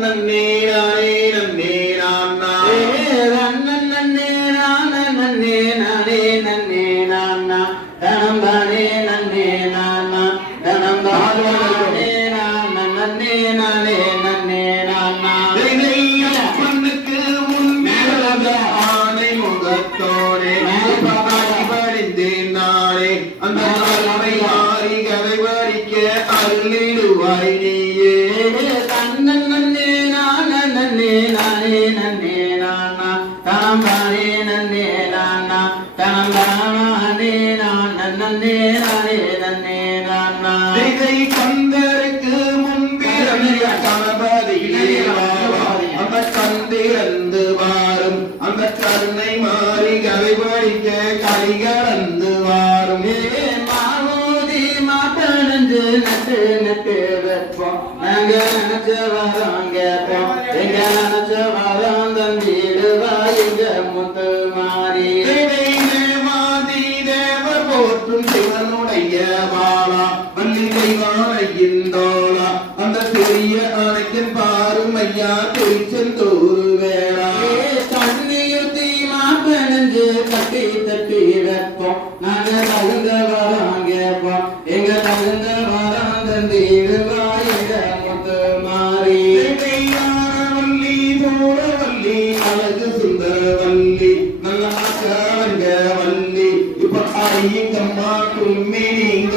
நன்னே திசை கந்தருக்கு முன்பிறந்த கணபதியே வாவாய். அந்த கந்திரந்து வாரும் அந்த கருணை மாறி கதை படிக்க கலிகலந்து வாரும் முத்துமாரி ஐயா திருச்செந்தூர் வேளா தண்ணியுத்தி மாப்பணிஞ்சு கட்டி தட்டி வைப்போம். நாங்க தகுந்த வரம் கேட்போம். எங்க தகுந்த வரம் தந்திடுவா எங்க முத்து மாறி. வள்ளி சூழவல்லி அழகு நல்ல ஆச்சாரங்க வள்ளி. இப்ப ஐயங்கம்மா கும்மி நீங்க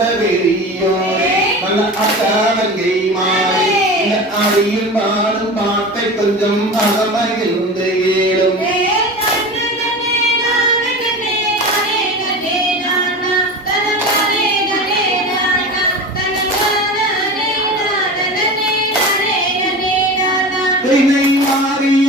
அமர்ந்த பெரியோரே நல்ல அக்காலங்கை மாறி இந்த அழியில் பாடும் பாட்டை கொஞ்சம் அகமகிழ்ந்து ஏழும். தினை மாரியம்மா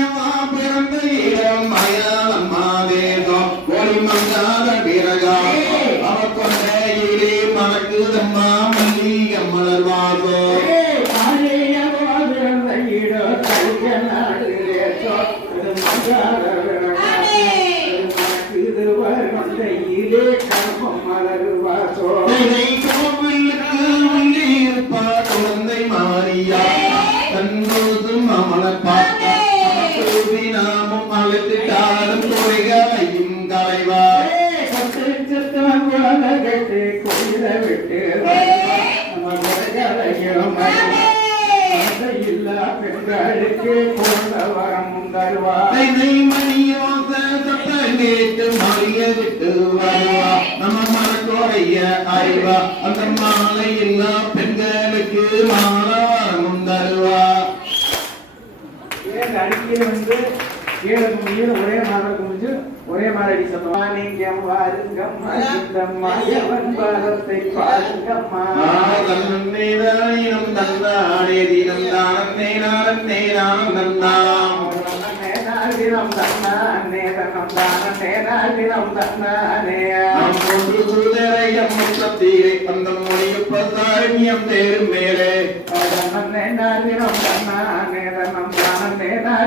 தினை கோவிலுக்கு உள்ளே இருப்பார் குழந்தை மாரியா தன்போதும் அவளை பார்த்தா நாமும் அழைத்துட்டாலும் குறைகளையும் களைவார் பெண்களுக்கு கொண்ட வரம் தருவார். தினை மணியோச சத்தம் கேட்டு மறிய விட்டு வருவா நம்ம மனக்கோடைய அறிவா அந்த மாலை எல்லா பெண்களுக்கு மாலவரமும் தருவா. அடிக்கடி வந்து ஏழுக்கு முடியும் ஒரே மாதிரி முடிஞ்சு ஒரே மாதிரி வாருங்கம்மா இந்த மாயவன் பாதத்தை பாருங்கம்மா தினம் நானம் தந்தாம் தினம் தன்னானே தன்னம் தானே தினம் நாம் ஒன்று குருதரையம் முத்தத்தீரை மொழியப்ப தேரும் மேலே.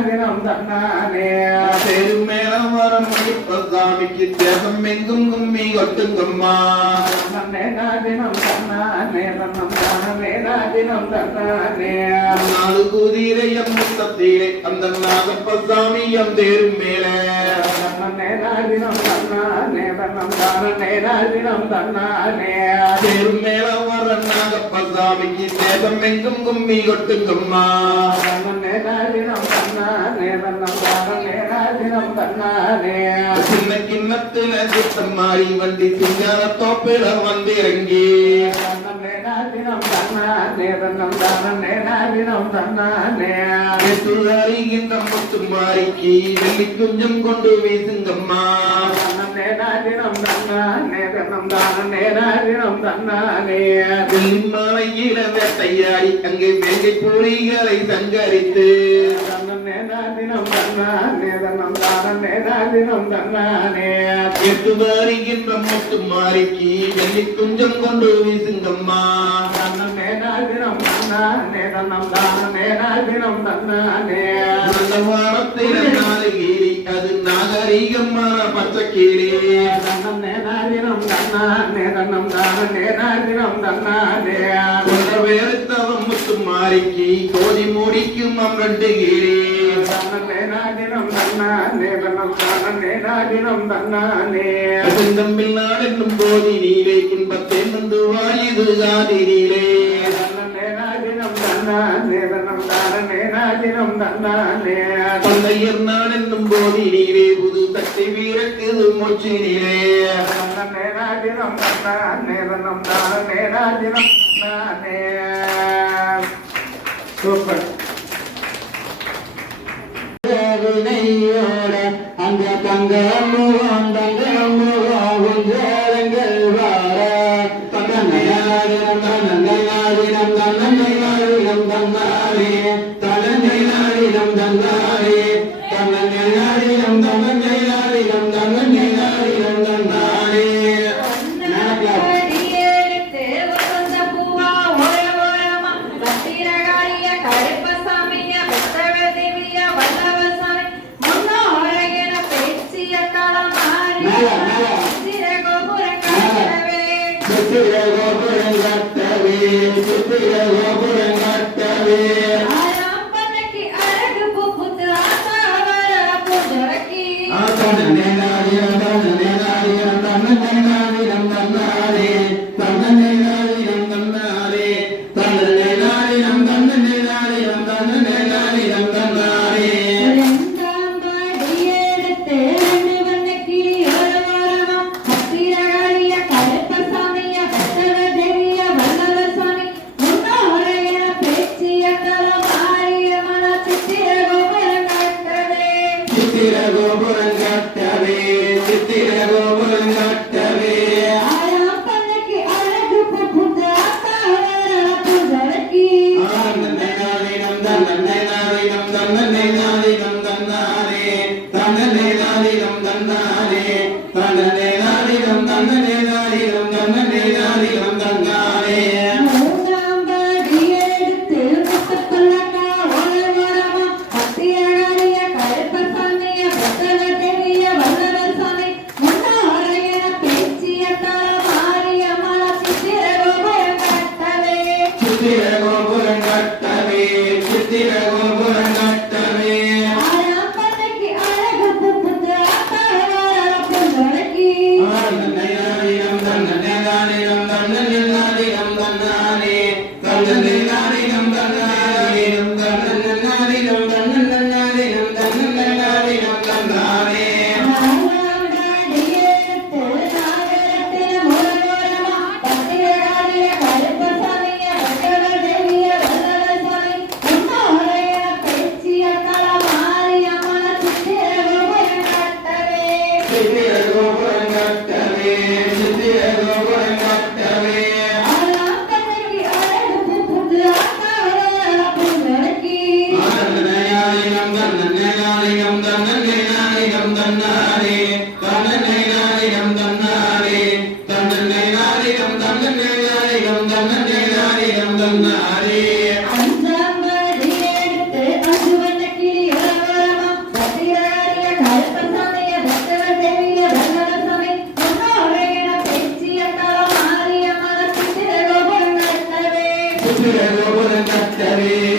தினம் தன்னானே சாமிக்கு தேசம் எங்கும் கும்மி கொட்டுங்கம்மா நாலு குதிரையம் அந்த தேரும் மேலே தேரும் வர தேசம் எங்கும் கும்மி கொட்டுங்கம்மா சின்ன கிண்ணத்துல சித்தம் மாறி வண்டி சிங்கார தோப்பில வந்திறங்கி அறிகின்ற முத்து மாறிக்கு வெள்ளி குஞ்சம் கொண்டு வீசுங்கம்மா. வெள்ளி மாலையில வேட்டையாடி அங்கே வேங்கை பூரிகளை சங்கரித்து. தினம் தன்னானே தன்னம் தானே தினம் தன்னானே எட்டு மாறுகின்ற முத்து மாறிக்கு வெள்ளி குஞ்சம் கொண்டு வீசுங்கம்மா. தன்னம் தினம் தன்னானே தன்னம் வாரத்தில் நாலு அது நாகரீகமான பச்சை தன்னம் நேனால் தன்னானே தன்னம் தானே தினம் தன்னானே கொண்ட வேறுத்தவன் முத்து மாறிக்கு கோதி மூடிக்கும் ரெண்டு கீரி தன்னம் தன்னானே தன்னம் தன்னானே போதி நீலே வந்து வாயுது நீலே தினம் தன்னானே தன்னம் தானே தினம் தன்னானே பந்தையர் நாள் என்னும் போதி நீலே புது தட்டை வீரக்குது மூச்சு நீலே நேராஜினம் நேரம் நேராஜினம் சூப்பர் வினையோட அந்த தங்க முகம் தங்க തന്നാരേ തന്നേ നാരികം തന്നാരേ തന്നേ നാരികം തന്നേ നാരികം തന്നേ നാരികം തന്നാരേ Yeah.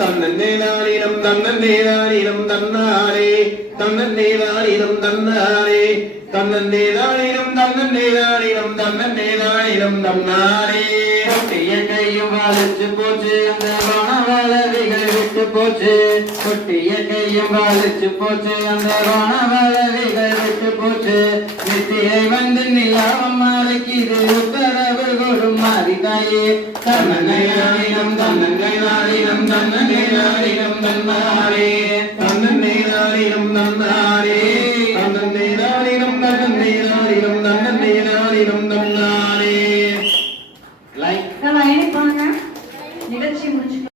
தன்னே நாரினம் தன்னே நாரினம் தன்னே நாரினம் தன்னாரே தன்னே நாரினம் தன்னாரே தன்னே நாரினம் தன்னே நாரினம் தன்னாரே கையும் வாழிச்சு போச்சு அந்த வானவாளவிகள் விட்டு போச்சு. கொட்டிய கையும் வாழிச்சு போச்சு அந்த வானவாளவிகள் விட்டு போச்சு. நித்தியை வந்து நிலாவம் மாறிக்குது உத்தரவு கொடும் மாறி தாயே. தன்னையா